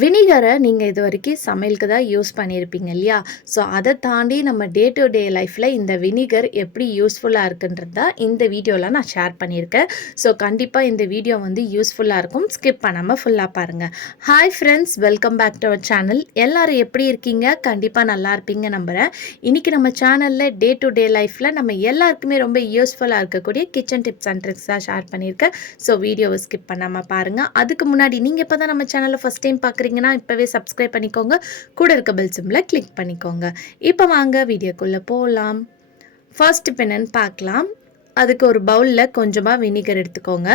வினிகரை நீங்கள் இது வரைக்கும் சமையலுக்கு தான் யூஸ் பண்ணியிருப்பீங்க இல்லையா? ஸோ அதை தாண்டி நம்ம டே டு டே லைஃப்பில் இந்த வினிகர் எப்படி யூஸ்ஃபுல்லாக இருக்குன்றது தான் இந்த வீடியோவில் நான் ஷேர் பண்ணியிருக்கேன். ஸோ கண்டிப்பாக இந்த வீடியோ வந்து யூஸ்ஃபுல்லாக இருக்கும். ஸ்கிப் பண்ணாமல் ஃபுல்லாக பாருங்கள் hi friends welcome back to our channel எல்லோரும் எப்படி இருக்கீங்க? கண்டிப்பாக நல்லா இருப்பீங்க நம்புகிறேன் இன்றைக்கி நம்ம சேனலில் டே டு டே லைஃப்பில் நம்ம எல்லாருக்குமே ரொம்ப யூஸ்ஃபுல்லாக இருக்கக்கூடிய கிச்சன் டிப்ஸ் அண்ட் ட்ரிக்ஸ் தான் ஷேர் பண்ணியிருக்கேன். ஸோ வீடியோவை ஸ்கிப் பண்ணாமல் பாருங்கள் அதுக்கு முன்னாடி நீங்கள் இப்போ தான் நம்ம சேனலை ஃபஸ்ட் டைம் பார்க்குறீங்க பார்க்குறீங்கன்னா இப்போவே சப்ஸ்கிரைப் பண்ணிக்கோங்க. கூட இருக்க பெல் சிம்மில் கிளிக் பண்ணிக்கோங்க. இப்போ வாங்க வீடியோக்குள்ளே போகலாம் ஃபர்ஸ்ட் இப்போ என்னென்னு பார்க்கலாம் அதுக்கு ஒரு பவுலில் கொஞ்சமாக வினிகர் எடுத்துக்கோங்க.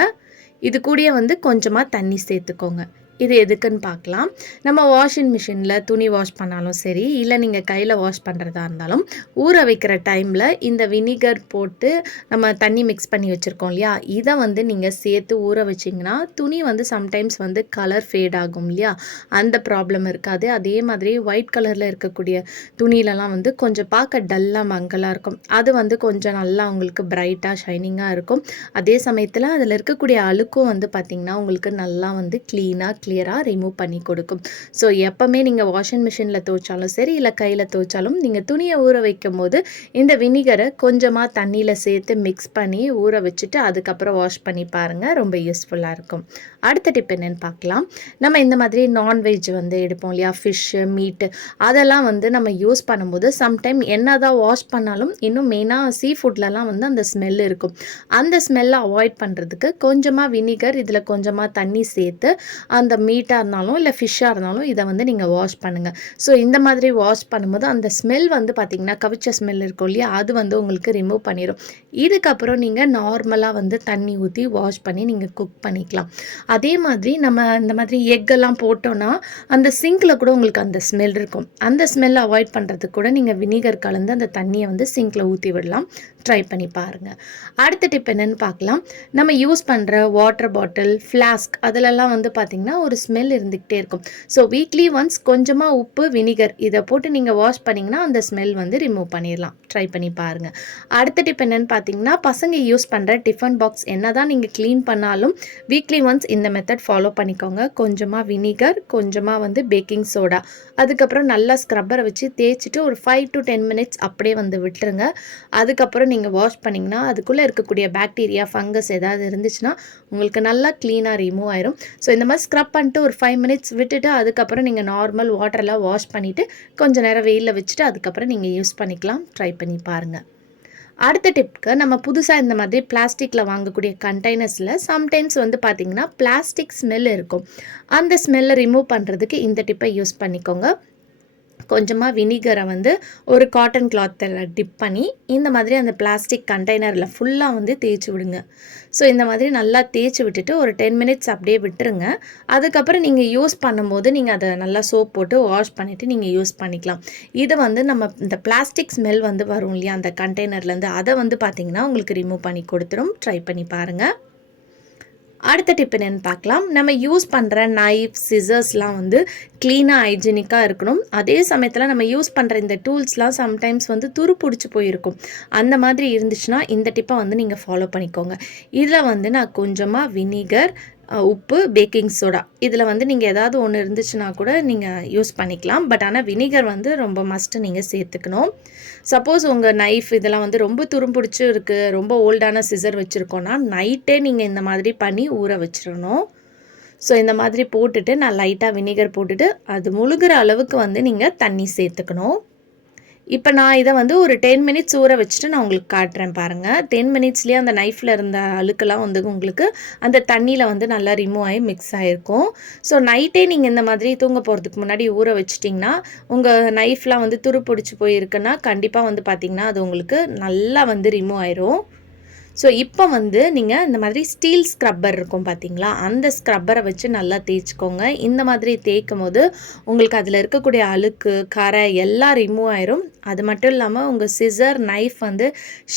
இது கூடயே வந்து கொஞ்சமாக தண்ணி சேர்த்துக்கோங்க. இது எதுக்குன்னு பார்க்கலாம். நம்ம வாஷிங் மிஷினில் துணி வாஷ் பண்ணாலும் சரி இல்லை நீங்கள் கையில் வாஷ் பண்ணுறதா இருந்தாலும் ஊற வைக்கிற டைமில் இந்த வினிகர் போட்டு நம்ம தண்ணி மிக்ஸ் பண்ணி வச்சுருக்கோம் இல்லையா? இதை வந்து நீங்கள் சேர்த்து ஊற வச்சிங்கன்னா துணி வந்து சம்டைம்ஸ் வந்து கலர் ஃபேட் ஆகும் இல்லையா? அந்த ப்ராப்ளம் இருக்காது. அதே மாதிரி ஒயிட் கலரில் இருக்கக்கூடிய துணியிலலாம் வந்து கொஞ்சம் பார்க்க டல்லாக மங்கலாக இருக்கும். அது வந்து கொஞ்சம் நல்லா உங்களுக்கு பிரைட்டாக ஷைனிங்காக இருக்கும். அதே சமயத்தில் அதில் இருக்கக்கூடிய அழுக்கும் வந்து பார்த்திங்கன்னா உங்களுக்கு நல்லா வந்து க்ளீனாக கிளியராக ரிமூவ் பண்ணி கொடுக்கும். ஸோ எப்போவுமே நீங்கள் வாஷிங் மிஷினில் துவைச்சாலும் சரி இல்லை கையில் துவைச்சாலும் நீங்கள் துணியை ஊற வைக்கும் போது இந்த வினிகரை கொஞ்சமாக தண்ணியில் சேர்த்து மிக்ஸ் பண்ணி ஊற வச்சுட்டு அதுக்கப்புறம் வாஷ் பண்ணி பாருங்கள் ரொம்ப யூஸ்ஃபுல்லாக இருக்கும். அடுத்த டிப் என்னென்னு பார்க்கலாம். நம்ம இந்த மாதிரி நான்வெஜ் வந்து எடுப்போம் இல்லையா? ஃபிஷ்ஷு மீட்டு அதெல்லாம் வந்து நம்ம யூஸ் பண்ணும்போது சம்டைம் என்ன தான் வாஷ் பண்ணாலும் இன்னும் மெயினாக சீ ஃபுட்லலாம் வந்து அந்த ஸ்மெல் இருக்கும். அந்த ஸ்மெல்லை அவாய்ட் பண்ணுறதுக்கு கொஞ்சமாக வினிகர் இதில் கொஞ்சமாக தண்ணி சேர்த்து அந்த மீட்டாக இருந்தாலும் இல்லை ஃபிஷ்ஷாக இருந்தாலும் இதை வந்து நீங்கள் வாஷ் பண்ணுங்கள் ஸோ இந்த மாதிரி வாஷ் பண்ணும்போது அந்த ஸ்மெல் வந்து பார்த்திங்கன்னா கவிச்ச ஸ்மெல் இருக்கும் இல்லையா? அது வந்து உங்களுக்கு ரிமூவ் பண்ணிடும் இதுக்கப்புறம் நீங்கள் நார்மலாக வந்து தண்ணி ஊற்றி வாஷ் பண்ணி நீங்கள் குக் பண்ணிக்கலாம். அதே மாதிரி நம்ம இந்த மாதிரி எக்கெல்லாம் போட்டோன்னா அந்த சிங்கில் கூட உங்களுக்கு அந்த ஸ்மெல் இருக்கும். அந்த ஸ்மெல்லை அவாய்ட் பண்ணுறதுக்கு கூட நீங்கள் வினிகர் கலந்து அந்த தண்ணியை வந்து சிங்கில் ஊற்றி விடலாம். ட்ரை பண்ணி பாருங்கள் அடுத்த டிப் என்னென்னு பார்க்கலாம். நம்ம யூஸ் பண்ணுற வாட்டர் பாட்டில் ஃப்ளாஸ்க் அதிலெல்லாம் வந்து பார்த்திங்கன்னா ஒரு ஸ்மெல் இருந்துக்கிட்டே இருக்கும். ஸோ வீக்லி ஒன்ஸ் கொஞ்சமாக உப்பு வினிகர் இதை போட்டு நீங்கள் வாஷ் பண்ணிங்கன்னா அந்த ஸ்மெல் வந்து ரிமூவ் பண்ணிடலாம் ட்ரை பண்ணி பாருங்கள் அடுத்த டிப் என்னென்னு பார்த்தீங்கன்னா பசங்க யூஸ் பண்ணுற டிஃபன் பாக்ஸ் என்ன தான் நீங்கள் க்ளீன் பண்ணாலும் வீக்லி ஒன்ஸ் இந்த மெத்தட் ஃபாலோ பண்ணிக்கோங்க. கொஞ்சமாக வினிகர் கொஞ்சமாக வந்து பேக்கிங் சோடா அதுக்கப்புறம் நல்லா ஸ்க்ரப்பரை வச்சு தேய்ச்சிட்டு ஒரு ஃபைவ் டு டென் மினிட்ஸ் அப்படியே வந்து விட்டுருங்க. அதுக்கப்புறம் நீங்கள் வாஷ் பண்ணிங்கன்னா அதுக்குள்ளே இருக்கக்கூடிய பேக்டீரியா ஃபங்கஸ் ஏதாவது இருந்துச்சுன்னா உங்களுக்கு நல்லா க்ளீனாக ரிமூவ் ஆயிரும். ஸோ இந்த மாதிரி ஸ்க்ரப் பண்ணிட்டு ஒரு ஃபைவ் மினிட்ஸ் விட்டுட்டு அதுக்கப்புறம் நீங்கள் நார்மல் வாட்டரெல்லாம் வாஷ் பண்ணிவிட்டு கொஞ்சம் நேரம் வெயிலில் வச்சுட்டு அதுக்கப்புறம் நீங்கள் யூஸ் பண்ணிக்கலாம். ட்ரை பண்ணி பாருங்கள் அடுத்த டிப்க்கு நம்ம புதுசாக இந்த மாதிரி பிளாஸ்டிக்கில் வாங்கக்கூடிய கண்டெய்னர்ஸில் சம்டைம்ஸ் வந்து பார்த்திங்கன்னா பிளாஸ்டிக் ஸ்மெல் இருக்கும். அந்த ஸ்மெல்லை ரிமூவ் பண்ணுறதுக்கு இந்த டிப்பை யூஸ் பண்ணிக்கோங்க. கொஞ்சமாக வினிகரை வந்து ஒரு காட்டன் கிளாத்தில் டிப் பண்ணி இந்த மாதிரி அந்த பிளாஸ்டிக் கண்டெய்னரில் ஃபுல்லாக வந்து தேய்ச்சி விடுங்க. ஸோ இந்த மாதிரி நல்லா தேய்ச்சி விட்டுட்டு ஒரு டென் மினிட்ஸ் அப்படியே விட்டுருங்க. அதுக்கப்புறம் நீங்கள் யூஸ் பண்ணும்போது நீங்கள் அதை நல்லா சோப் போட்டு வாஷ் பண்ணிவிட்டு நீங்கள் யூஸ் பண்ணிக்கலாம். இதை வந்து நம்ம இந்த பிளாஸ்டிக் ஸ்மெல் வந்து வரும் இல்லையா அந்த கண்டெய்னர்லேருந்து அதை வந்து பார்த்திங்கன்னா உங்களுக்கு ரிமூவ் பண்ணி கொடுத்துரும். ட்ரை பண்ணி பாருங்கள் அடுத்த டிப் என்னென்னு பார்க்கலாம். நம்ம யூஸ் பண்ணுற நைஃப் சிசர்ஸ்லாம் வந்து க்ளீனாக ஹைஜீனிக்காக இருக்கணும். அதே சமயத்தில் நம்ம யூஸ் பண்ணுற இந்த டூல்ஸ்லாம் சம்டைம்ஸ் வந்து துரு பிடிச்சி போயிருக்கும். அந்த மாதிரி இருந்துச்சுன்னா இந்த டிப்பை வந்து நீங்கள் ஃபாலோ பண்ணிக்கோங்க. இதில் வந்து நான் கொஞ்சமாக வினிகர் உப்பு பேக்கிங் சோடா இதில் வந்து நீங்கள் ஏதாவது ஒன்று இருந்துச்சுன்னா கூட நீங்கள் யூஸ் பண்ணிக்கலாம். பட் ஆனால் வினிகர் வந்து ரொம்ப மஸ்ட்டு நீங்கள் சேர்த்துக்கணும். சப்போஸ் உங்கள் நைஃப் இதெல்லாம் வந்து ரொம்ப துரும்பிடிச்சு இருக்குது ரொம்ப ஓல்டான சிசர் வச்சுருக்கோன்னா நைட்டே நீங்கள் இந்த மாதிரி பண்ணி ஊற வச்சிடணும் ஸோ இந்த மாதிரி போட்டுட்டு நான் லைட்டாக வினிகர் போட்டுட்டு அது முழுகிற அளவுக்கு வந்து நீங்கள் தண்ணி சேர்த்துக்கணும். இப்போ நான் இதை வந்து ஒரு டென் மினிட்ஸ் ஊற வச்சுட்டு நான் உங்களுக்கு காட்டுறேன் பாருங்கள் டென் மினிட்ஸ்லேயே அந்த நைஃப்பில் இருந்த அழுக்கெல்லாம் வந்து உங்களுக்கு அந்த தண்ணியில் வந்து நல்லா ரிமூவ் ஆகி மிக்ஸ் ஆகிருக்கும் ஸோ நைட்டே நீங்கள் இந்த மாதிரி தூங்க போகிறதுக்கு முன்னாடி ஊற வச்சிட்டிங்கன்னா உங்கள் நைஃப்லாம் வந்து துரு பிடிச்சி போயிருக்குன்னா கண்டிப்பாக வந்து பார்த்திங்கன்னா அது உங்களுக்கு நல்லா வந்து ரிமூவ் ஆயிரும். ஸோ இப்போ வந்து நீங்கள் இந்த மாதிரி ஸ்டீல் ஸ்க்ரப்பர் இருக்கும் பார்த்தீங்களா அந்த ஸ்க்ரப்பரை வச்சு நல்லா தேய்ச்சிக்கோங்க. இந்த மாதிரி தேய்க்கும் போது உங்களுக்கு அதில் இருக்கக்கூடிய அழுக்கு கரை எல்லாம் ரிமூவ் ஆயிரும். அது மட்டும் இல்லாமல் உங்கள் சிசர் நைஃப் வந்து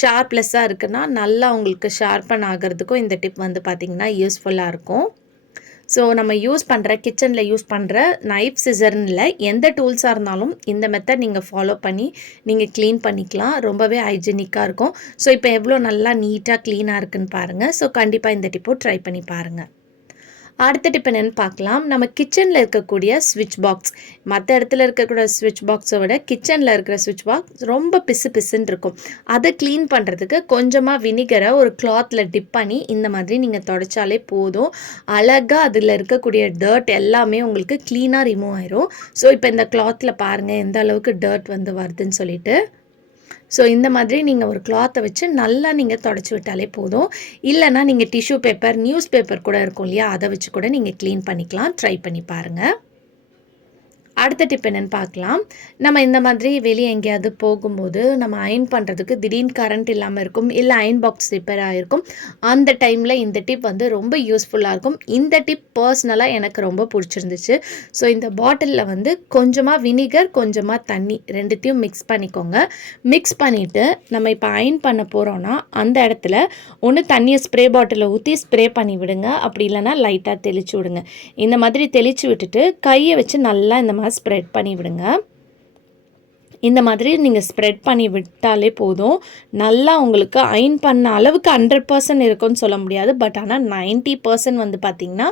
ஷார்ப்லெஸ்ஸாக இருக்குன்னா நல்லா உங்களுக்கு ஷார்ப்பன் ஆகிறதுக்கும் இந்த டிப் வந்து பார்த்திங்கன்னா யூஸ்ஃபுல்லாக இருக்கும். ஸோ நம்ம யூஸ் பண்ணுற கிச்சனில் யூஸ் பண்ணுற நைஃப் சிசர்னில் எந்த டூல்ஸாக இருந்தாலும் இந்த மெத்தட் நீங்கள் ஃபாலோ பண்ணி நீங்கள் க்ளீன் பண்ணிக்கலாம். ரொம்பவே ஹைஜீனிக்காக இருக்கும். ஸோ இப்போ எவ்வளோ நல்லா நீட்டாக க்ளீனாக இருக்குன்னு பாருங்கள் ஸோ கண்டிப்பாக இந்த டிப்போ ட்ரை பண்ணி பாருங்கள் அடுத்த டிப் என்னென்னு பார்க்கலாம். நம்ம கிச்சனில் இருக்கக்கூடிய ஸ்விட்ச் பாக்ஸ் மற்ற இடத்துல இருக்கக்கூடிய ஸ்விட்ச் பாக்ஸை விட கிச்சனில் இருக்கிற ஸ்விட்ச் பாக்ஸ் ரொம்ப பிசு பிசுன்னு இருக்கும். அதை க்ளீன் பண்ணுறதுக்கு கொஞ்சமாக வினிகரை ஒரு கிளாத்தில் டிப் பண்ணி இந்த மாதிரி நீங்கள் தொடச்சாலே போதும். அழகாக அதில் இருக்கக்கூடிய டர்ட் எல்லாமே உங்களுக்கு க்ளீனாக ரிமூவ் ஆயிரும். ஸோ இப்போ இந்த கிளாத்தில் பாருங்கள் எந்த அளவுக்கு டர்ட் வந்து வருதுன்னு சொல்லிட்டு. ஸோ இந்த மாதிரி நீங்கள் ஒரு கிளாத்தை வச்சு நல்லா நீங்கள் தொடச்சி விட்டாலே போதும். இல்லைனா நீங்கள் டிஷ்யூ பேப்பர் நியூஸ் பேப்பர் கூட இருக்கும் இல்லையா? அதை வச்சு கூட நீங்கள் க்ளீன் பண்ணிக்கலாம். ட்ரை பண்ணி பாருங்கள் அடுத்த டிப் என்னென்னு பார்க்கலாம். நம்ம இந்த மாதிரி வெளியே எங்கேயாவது போகும்போது நம்ம அயன் பண்ணுறதுக்கு திடீர்னு கரண்ட் இல்லாமல் இருக்கும் இல்லை அயன் பாக்ஸ் ரிப்பேர் ஆகிருக்கும் அந்த டைமில் இந்த டிப் வந்து ரொம்ப யூஸ்ஃபுல்லாக இருக்கும். இந்த டிப் பர்சனலாக எனக்கு ரொம்ப பிடிச்சிருந்துச்சு. ஸோ இந்த பாட்டிலில் வந்து கொஞ்சமாக வினிகர் கொஞ்சமாக தண்ணி ரெண்டுத்தையும் மிக்ஸ் பண்ணிக்கோங்க. மிக்ஸ் பண்ணிவிட்டு நம்ம இப்போ அயன் பண்ண போகிறோன்னா அந்த இடத்துல ஒன்று தண்ணியை ஸ்ப்ரே பாட்டிலில் ஊற்றி ஸ்ப்ரே பண்ணி விடுங்க. அப்படி இல்லைனா லைட்டாக தெளித்து விடுங்க. இந்த மாதிரி தெளித்து விட்டுட்டு கையை வச்சு நல்லா இந்த மாதிரி ஸ்ப்ரெட் பண்ணி விடுங்க. இந்த மாதிரி நீங்கள் ஸ்ப்ரெட் பண்ணி விட்டாலே போதும். நல்லா உங்களுக்கு அயன் பண்ண அளவுக்கு ஹண்ட்ரட் பர்சன்ட் இருக்கும்னு சொல்ல முடியாது. பட் ஆனால் நைன்ட்டி பர்சன்ட் வந்து பார்த்திங்கன்னா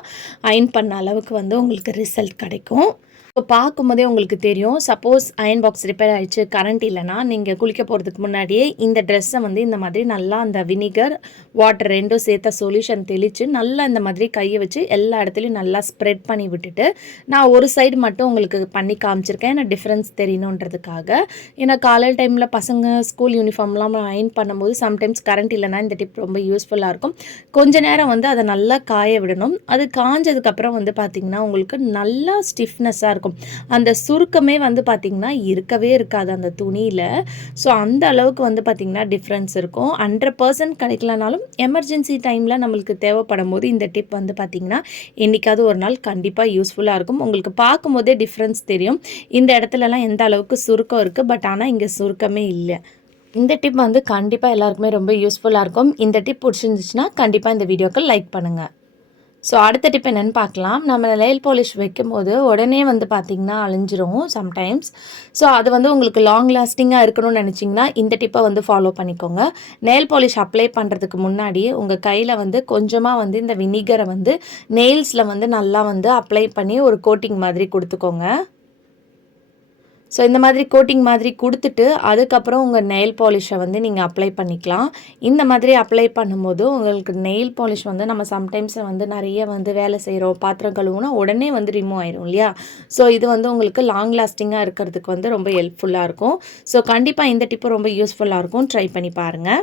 அயன் பண்ண அளவுக்கு வந்து உங்களுக்கு ரிசல்ட் கிடைக்கும். இப்போ பார்க்கும்போதே உங்களுக்கு தெரியும். சப்போஸ் அயன் பாக்ஸ் ரிப்பேர் ஆகிடுச்சு கரண்ட் இல்லைனா நீங்கள் குளிக்க போகிறதுக்கு முன்னாடியே இந்த ட்ரெஸ்ஸை வந்து இந்த மாதிரி நல்லா அந்த வினிகர் வாட்டர் ரெண்டும் சேர்த்த சொல்யூஷன் தெளித்து நல்லா இந்த மாதிரி கையை வச்சு எல்லா இடத்துலையும் நல்லா ஸ்ப்ரெட் பண்ணி விட்டுட்டு நான் ஒரு சைடு மட்டும் உங்களுக்கு பண்ணி காமிச்சிருக்கேன். ஏன்னா டிஃப்ரென்ஸ் தெரியணுன்றதுக்காக. ஏன்னா காலையில் டைமில் பசங்க ஸ்கூல் யூனிஃபார்ம்லாம் அயன் பண்ணும்போது சம்டைம்ஸ் கரண்ட் இல்லைனா இந்த டிப் ரொம்ப யூஸ்ஃபுல்லாக இருக்கும். கொஞ்ச நேரம் வந்து அதை நல்லா காய விடணும். அது காஞ்சதுக்கப்புறம் வந்து பார்த்திங்கன்னா உங்களுக்கு நல்லா ஸ்டிஃப்னஸ்ஸாக இருக்கும் இருக்கும். அந்த சுருக்கமே வந்து பார்த்திங்கன்னா இருக்கவே இருக்காது அந்த துணியில். ஸோ அந்த அளவுக்கு வந்து பார்த்திங்கன்னா டிஃப்ரென்ஸ் இருக்கும். ஹண்ட்ரட் பர்சன்ட் கிடைக்கலனாலும் எமர்ஜென்சி டைமில் நம்மளுக்கு தேவைப்படும் போது இந்த டிப் வந்து பார்த்திங்கன்னா என்றைக்காவது ஒரு நாள் கண்டிப்பாக யூஸ்ஃபுல்லாக இருக்கும். உங்களுக்கு பார்க்கும்போதே டிஃப்ரென்ஸ் தெரியும். இந்த இடத்துலலாம் எந்த அளவுக்கு சுருக்கம் இருக்குது பட் ஆனால் இங்கே சுருக்கமே இல்லை. இந்த டிப் வந்து கண்டிப்பாக எல்லாருக்குமே ரொம்ப யூஸ்ஃபுல்லாக இருக்கும். இந்த டிப் பிடிச்சிருந்துச்சுன்னா கண்டிப்பாக இந்த வீடியோக்கு லைக் பண்ணுங்கள் ஸோ அடுத்த டிப் என்னென்னு பார்க்கலாம். நம்ம நெயில் பாலிஷ் வைக்கும்போது உடனே வந்து பார்த்திங்கன்னா அழிஞ்சிரும் சம்டைம்ஸ் ஸோ அது வந்து உங்களுக்கு லாங் லாஸ்டிங்காக இருக்கணும்னு நினச்சிங்கன்னா இந்த டிப்பை வந்து ஃபாலோ பண்ணிக்கோங்க. நெயில் பாலிஷ் அப்ளை பண்ணுறதுக்கு முன்னாடி உங்கள் கையில் வந்து கொஞ்சமாக வந்து இந்த வினிகரை வந்து நெயில்ஸில் வந்து நல்லா வந்து அப்ளை பண்ணி ஒரு கோட்டிங் மாதிரி கொடுத்துக்கோங்க. ஸோ இந்த மாதிரி கோட்டிங் மாதிரி கொடுத்துட்டு அதுக்கப்புறம் உங்கள் நெயில் பாலிஷை வந்து நீங்கள் அப்ளை பண்ணிக்கலாம். இந்த மாதிரி அப்ளை பண்ணும்போது உங்களுக்கு நெயில் பாலிஷ் வந்து நம்ம சம்டைம்ஸ் வந்து நிறைய வந்து வேலை செய்கிறோம் பாத்திரம் கழுவுனா உடனே வந்து ரிமூவ் ஆயிரும் இல்லையா? ஸோ இது வந்து உங்களுக்கு லாங் லாஸ்டிங்காக இருக்கிறதுக்கு வந்து ரொம்ப ஹெல்ப்ஃபுல்லாக இருக்கும். ஸோ கண்டிப்பாக இந்த டிப்பு ரொம்ப யூஸ்ஃபுல்லாக இருக்கும். ட்ரை பண்ணி பாருங்கள்